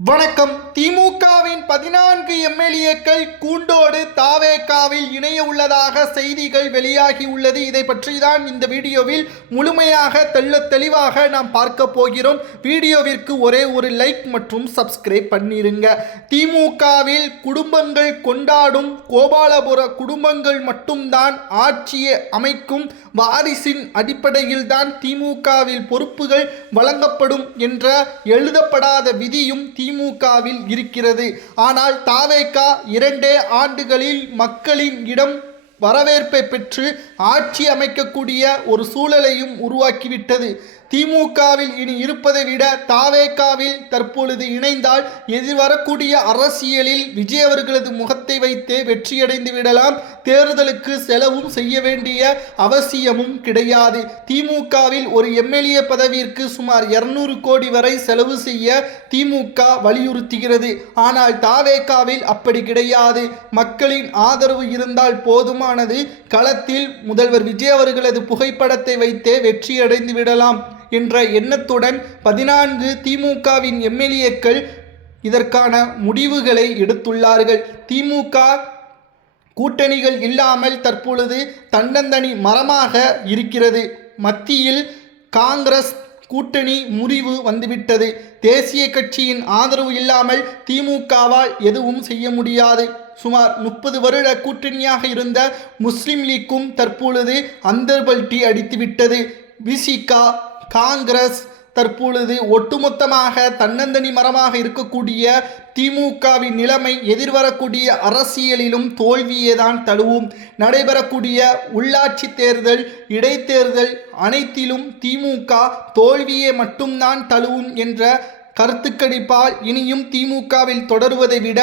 வணக்கம். திமுகவின் 14 எம்எல்ஏக்கள் கூண்டோடு தாவேகாவில் இணைய உள்ளதாக செய்திகள் வெளியாகி உள்ளது. இதை பற்றி தான் இந்த வீடியோவில் முழுமையாக தெளிவாக நாம் பார்க்க போகிறோம். வீடியோவிற்கு ஒரே ஒரு லைக் மற்றும் சப்ஸ்கிரைப் பண்ணிருங்க. திமுகவில் குடும்பங்கள் கொண்டாடும் கோபாலபுர குடும்பங்கள் மட்டும்தான் ஆட்சியை அமைக்கும், வாரிசின் அடிப்படையில் தான் திமுகவில் பொறுப்புகள் வழங்கப்படும் என்ற எழுதப்படாத விதியும் திமுகவில் இருக்கிறது. ஆனால் தாவேகா 2 ஆண்டுகளில் மக்களின் இடம் வரவேற்பை பெற்று ஆட்சி அமைக்கக்கூடிய ஒரு சூழலையும் உருவாக்கிவிட்டது. திமுகவில் இனி இருப்பதை விட தாவேகாவில் தற்பொழுது இணைந்தால் எதிர்வரக்கூடிய அரசியலில் விஜய் அவர்களது முகத்தை வைத்தே வெற்றியடைந்து விடலாம். தேர்தலுக்கு செலவும் செய்ய வேண்டிய அவசியமும் கிடையாது. திமுகவில் ஒரு எம்எல்ஏ பதவிக்கு சுமார் 200 கோடி வரை செலவு செய்ய திமுக வலியுறுத்துகிறது. ஆனால் தாவேகாவில் அப்படி கிடையாது. மக்களின் ஆதரவு இருந்தால் போதுமானது. களத்தில் முதல்வர் விஜய் அவர்களது புகைப்படத்தை வைத்தே வெற்றியடைந்து விடலாம் என்ற எண்ணத்துடன் 14 திமுகவின் எம்எல்ஏக்கள் இதற்கான முடிவுகளை எடுத்துள்ளார்கள். திமுக கூட்டணிகள் இல்லாமல் தற்பொழுது தன்னந்தனி மரமாக இருக்கிறது. மத்தியில் காங்கிரஸ் கூட்டணி முறிவு வந்துவிட்டது. தேசிய கட்சியின் ஆதரவு இல்லாமல் திமுகவால் எதுவும் செய்ய முடியாது. சுமார் 30 வருட கூட்டணியாக இருந்த முஸ்லிம் லீக்கும் தற்பொழுது அந்தர்பல்டி அடித்துவிட்டது. விசிகா காங்கிரஸ் தற்பொழுது ஒட்டுமொத்தமாக தன்னந்தனி மரமாக இருக்கக்கூடிய திமுகவின் நிலைமை எதிர்வரக்கூடிய அரசியலிலும் தோல்வியே தான் தழுவும். நடைபெறக்கூடிய உள்ளாட்சி தேர்தல், இடைத்தேர்தல் அனைத்திலும் திமுக தோல்வியே மட்டும்தான் தழுவும் என்ற கருத்துக்கணிப்பால் இனியும் திமுகவில் தொடருவதை விட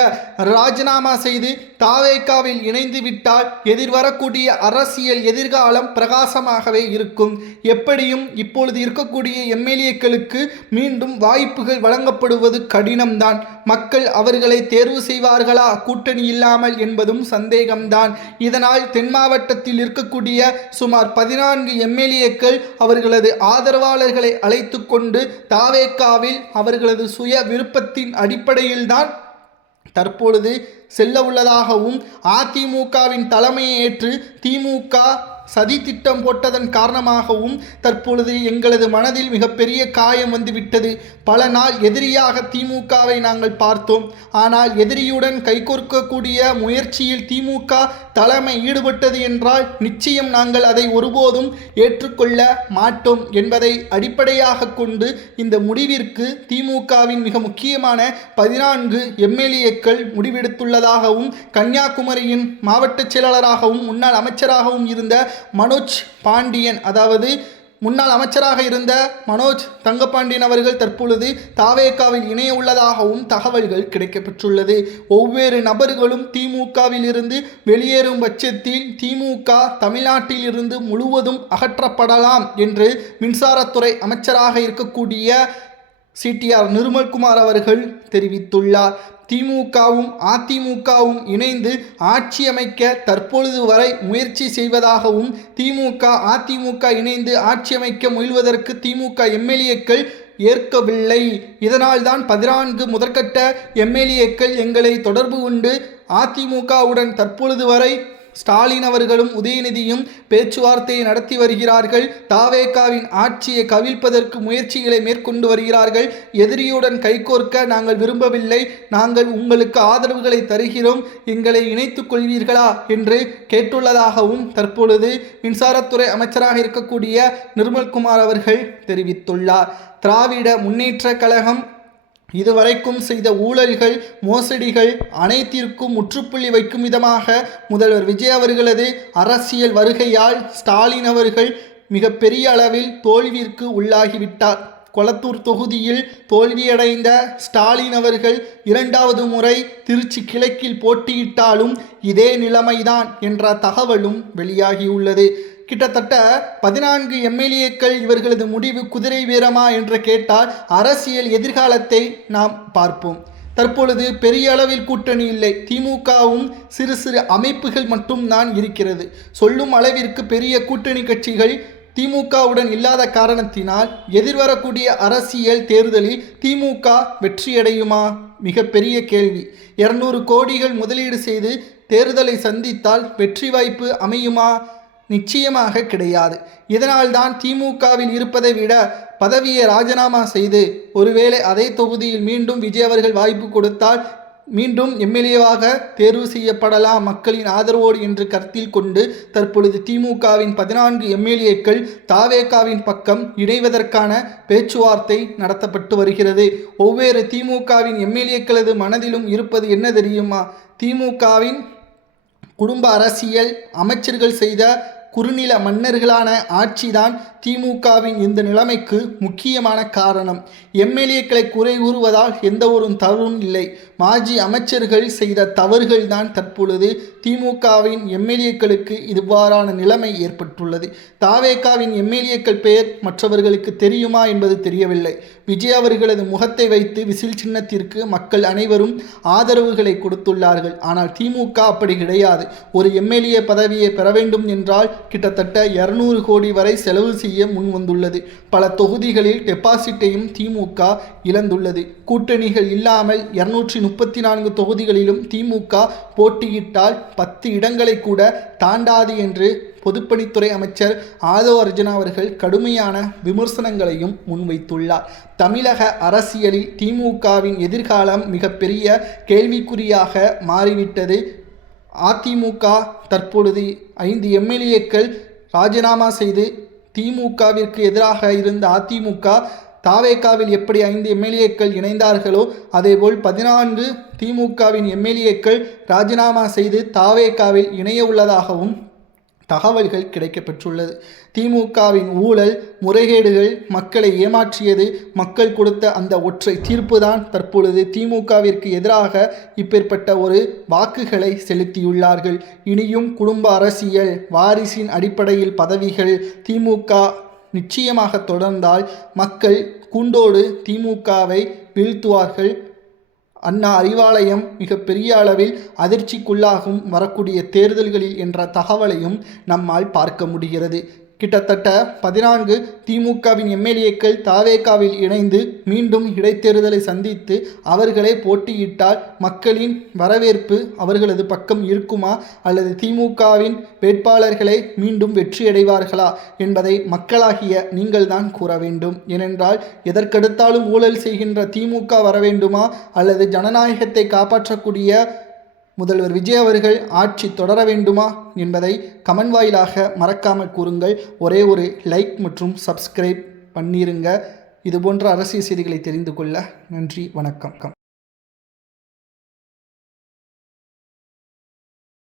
ராஜினாமா செய்து தாவேகாவில் இணைந்து விட்டால் எதிர்வரக்கூடிய அரசியல் எதிர்காலம் பிரகாசமாகவே இருக்கும். எப்படியும் இப்பொழுது இருக்கக்கூடிய எம்எல்ஏக்களுக்கு மீண்டும் வாய்ப்புகள் வழங்கப்படுவது கடினம்தான். மக்கள் அவர்களை தேர்வு செய்வார்களா கூட்டணி இல்லாமல் என்பதும் சந்தேகம்தான். இதனால் தென் மாவட்டத்தில் இருக்கக்கூடிய சுமார் 14 எம்எல்ஏக்கள் அவர்களது ஆதரவாளர்களை அழைத்து கொண்டு தாவேகாவில் அவர்களது சுய விருப்பத்தின் அடிப்படையில்தான் தற்பொழுது செல்ல உள்ளதாகவும், அதிமுகவின் தலைமையை ஏற்று திமுக சதி திட்டம் போட்டதன் காரணமாகவும் தற்பொழுது எங்களது மனதில் மிகப்பெரிய காயம் வந்துவிட்டது. பல நாள் எதிரியாக திமுகவை நாங்கள் பார்த்தோம். ஆனால் எதிரியுடன் கைகோர்க்கக்கூடிய முயற்சியில் திமுக தலைமை ஈடுபட்டது என்றால் நிச்சயம் நாங்கள் அதை ஒருபோதும் ஏற்றுக்கொள்ள மாட்டோம் என்பதை அடிப்படையாக கொண்டு இந்த முடிவிற்கு திமுகவின் மிக முக்கியமான 14 எம்எல்ஏக்கள் முடிவெடுத்துள்ளதாகவும், கன்னியாகுமரியின் மாவட்ட செயலாளராகவும் முன்னாள் அமைச்சராகவும் இருந்த மனோஜ் பாண்டியன், அதாவது முன்னாள் அமைச்சராக இருந்த மனோஜ் தங்கப்பாண்டியன் அவர்கள் தற்பொழுது தாவேகாவில் இணைய உள்ளதாகவும் தகவல்கள் கிடைக்கப்பெற்றுள்ளது. ஒவ்வொரு நபர்களும் திமுகவில் இருந்து வெளியேறும் பட்சத்தில் திமுக தமிழ்நாட்டில் இருந்து முழுவதும் அகற்றப்படலாம் என்று மின்சாரத்துறை அமைச்சராக இருக்கக்கூடிய சிடிஆர் நிர்மல்குமார் அவர்கள் தெரிவித்துள்ளார். திமுகவும் அதிமுகவும் இணைந்து ஆட்சி அமைக்க தற்பொழுது வரை முயற்சி செய்வதாகவும், திமுக அதிமுக இணைந்து ஆட்சி அமைக்க முயல்வதற்கு திமுக எம்எல்ஏக்கள் ஏற்கவில்லை. இதனால்தான் 14 முதற்கட்ட எம்எல்ஏக்கள் எங்களை தொடர்பு கொண்டு அதிமுகவுடன் தற்பொழுது வரை ஸ்டாலின் அவர்களும் உதயநிதியும் பேச்சுவார்த்தையை நடத்தி வருகிறார்கள். தாவேகாவின் ஆட்சியை கவிழ்ப்பதற்கு முயற்சிகளை மேற்கொண்டு வருகிறார்கள். எதிரியுடன் கைகோர்க்க நாங்கள் விரும்பவில்லை. நாங்கள் உங்களுக்கு ஆதரவுகளை தருகிறோம், எங்களை இணைத்துக் கொள்வீர்களா என்று கேட்டுள்ளதாகவும் தற்பொழுது மின்சாரத்துறை அமைச்சராக இருக்கக்கூடிய நிர்மல்குமார் அவர்கள் தெரிவித்துள்ளார். திராவிட முன்னேற்ற கழகம் இதுவரைக்கும் செய்த ஊழல்கள், மோசடிகள் அனைத்திற்கும் முற்றுப்புள்ளி வைக்கும் விதமாக முதல்வர் விஜய் அவர்களது அரசியல் வருகையால் ஸ்டாலின் அவர்கள் மிக பெரிய அளவில் தோல்விற்கு உள்ளாகிவிட்டார். கொளத்தூர் தொகுதியில் தோல்வியடைந்த ஸ்டாலின் அவர்கள் 2வது முறை திருச்சி கிழக்கில் போட்டியிட்டாலும் இதே நிலைமைதான் என்ற தகவலும் வெளியாகியுள்ளது. கிட்டத்தட்ட 14 எம்எல்ஏக்கள் இவர்களது முடிவு குதிரை வீரமா என்று கேட்டால் அரசியல் எதிர்காலத்தை நாம் பார்ப்போம். தற்பொழுது பெரிய அளவில் கூட்டணி இல்லை. திமுகவும் சிறு சிறு அமைப்புகள் மட்டும்தான் இருக்கிறது. சொல்லும் அளவிற்கு பெரிய கூட்டணி கட்சிகள் திமுகவுடன் இல்லாத காரணத்தினால் எதிர்வரக்கூடிய அரசியல் தேர்தலில் திமுக வெற்றியடையுமா? மிகப்பெரிய கேள்வி. 200 கோடிகள் முதலீடு செய்து தேர்தலை சந்தித்தால் வெற்றி வாய்ப்பு அமையுமா? நிச்சயமாக கிடையாது. இதனால்தான் திமுகவில் இருப்பதை விட பதவியை ராஜினாமா செய்து ஒருவேளை அதே தொகுதியில் மீண்டும் விஜய் அவர்கள் வாய்ப்பு கொடுத்தால் மீண்டும் எம்எல்ஏவாக தேர்வு செய்யப்படலாம் மக்களின் ஆதரவோடு என்று கருத்தில் கொண்டு தற்பொழுது திமுகவின் 14 எம்எல்ஏக்கள் தாவேகாவின் பக்கம் இணைவதற்கான பேச்சுவார்த்தை நடத்தப்பட்டு வருகிறது. ஒவ்வொரு திமுகவின் எம்எல்ஏக்களது மனதிலும் இருப்பது என்ன தெரியுமா? திமுகவின் குடும்ப அரசியல், அமைச்சர்கள் செய்த குறுநில மன்னர்களான ஆட்சிதான் திமுகவின் இந்த நிலைமைக்கு முக்கியமான காரணம். எம்எல்ஏக்களை குறை கூறுவதால் எந்த ஒரு தவறும் இல்லை. மாஜி அமைச்சர்கள் செய்த தவறுகள் தான் தற்பொழுது திமுகவின் எம்எல்ஏக்களுக்கு இவ்வாறான நிலைமை ஏற்பட்டுள்ளது. தாவேகாவின் எம்எல்ஏக்கள் பெயர் மற்றவர்களுக்கு தெரியுமா என்பது தெரியவில்லை. விஜய் அவர்களது முகத்தை வைத்து விசில் சின்னத்திற்கு மக்கள் அனைவரும் ஆதரவுகளை கொடுத்துள்ளார்கள். ஆனால் திமுக அப்படி கிடையாது. ஒரு எம்எல்ஏ பதவியை பெற வேண்டும் என்றால் கிட்டத்தட்ட 200 கோடி வரை செலவு செய்ய முன் வந்துள்ளது. பல தொகுதிகளில் டெபாசிட்டையும் திமுக இழந்துள்ளது. கூட்டணிகள் இல்லாமல் 234 தொகுதிகளிலும் திமுக போட்டியிட்டால் 10 இடங்களை கூட தாண்டாது என்று பொதுப்பணித்துறை அமைச்சர் ஆதவ் அர்ஜுனா அவர்கள் கடுமையான விமர்சனங்களையும் முன்வைத்துள்ளார். தமிழக அரசியலில் திமுகவின் எதிர்காலம் மிகப்பெரிய கேள்விக்குறியாக மாறிவிட்டது. அதிமுக தற்பொழுது 5 எம்எல்ஏக்கள் ராஜினாமா செய்து திமுகவிற்கு எதிராக இருந்த அதிமுக தாவேகாவில் எப்படி 5 எம்எல்ஏக்கள் இணைந்தார்களோ அதேபோல் 14 திமுகவின் எம்எல்ஏக்கள் ராஜினாமா செய்து தாவேகாவில் இணைய உள்ளதாகவும் தகவல்கள் கிடைக்கப்பெற்றுள்ளது. திமுகவின் ஊழல், முறைகேடுகள், மக்களை ஏமாற்றியது, மக்கள் கொடுத்த அந்த ஒற்றை தீர்ப்பு தான் தற்பொழுது திமுகவிற்கு எதிராக இப்பேற்பட்ட ஒரு வாக்குகளை செலுத்தியுள்ளார்கள். இனியும் குடும்ப அரசியல், வாரிசின் அடிப்படையில் பதவிகள் திமுக நிச்சயமாக தொடர்ந்தால் மக்கள் கூண்டோடு திமுகவை வீழ்த்துவார்கள். அண்ணா அறிவாலயம் மிக பெரிய அளவில் அதிர்ச்சிக்குள்ளாகும் வரக்கூடிய தேர்தல்களில் என்ற தகவலையும் நம்மால் பார்க்க முடிகிறது. கிட்டத்தட்ட 14 திமுகவின் எம்எல்ஏக்கள் தாவேகாவில் இணைந்து மீண்டும் இடைத்தேர்தலை சந்தித்து அவர்களை போட்டியிட்டால் மக்களின் வரவேற்பு அவர்களது பக்கம் இருக்குமா அல்லது திமுகவின் வேட்பாளர்களை மீண்டும் வெற்றியடைவார்களா என்பதை மக்களாகிய நீங்கள் தான் கூற வேண்டும். ஏனென்றால் எதற்கெடுத்தாலும் ஊழல் செய்கின்ற திமுக வர வேண்டுமா அல்லது ஜனநாயகத்தை காப்பாற்றக்கூடிய முதல்வர் விஜய் அவர்கள் ஆட்சி தொடர வேண்டுமா என்பதை கமெண்ட் வாயிலாக மறக்காமல் கூறுங்கள். ஒரே ஒரு லைக் மற்றும் சப்ஸ்கிரைப் பண்ணிருங்க. இதுபோன்ற அரசியல் செய்திகளை தெரிந்து கொள்ள நன்றி, வணக்கம்.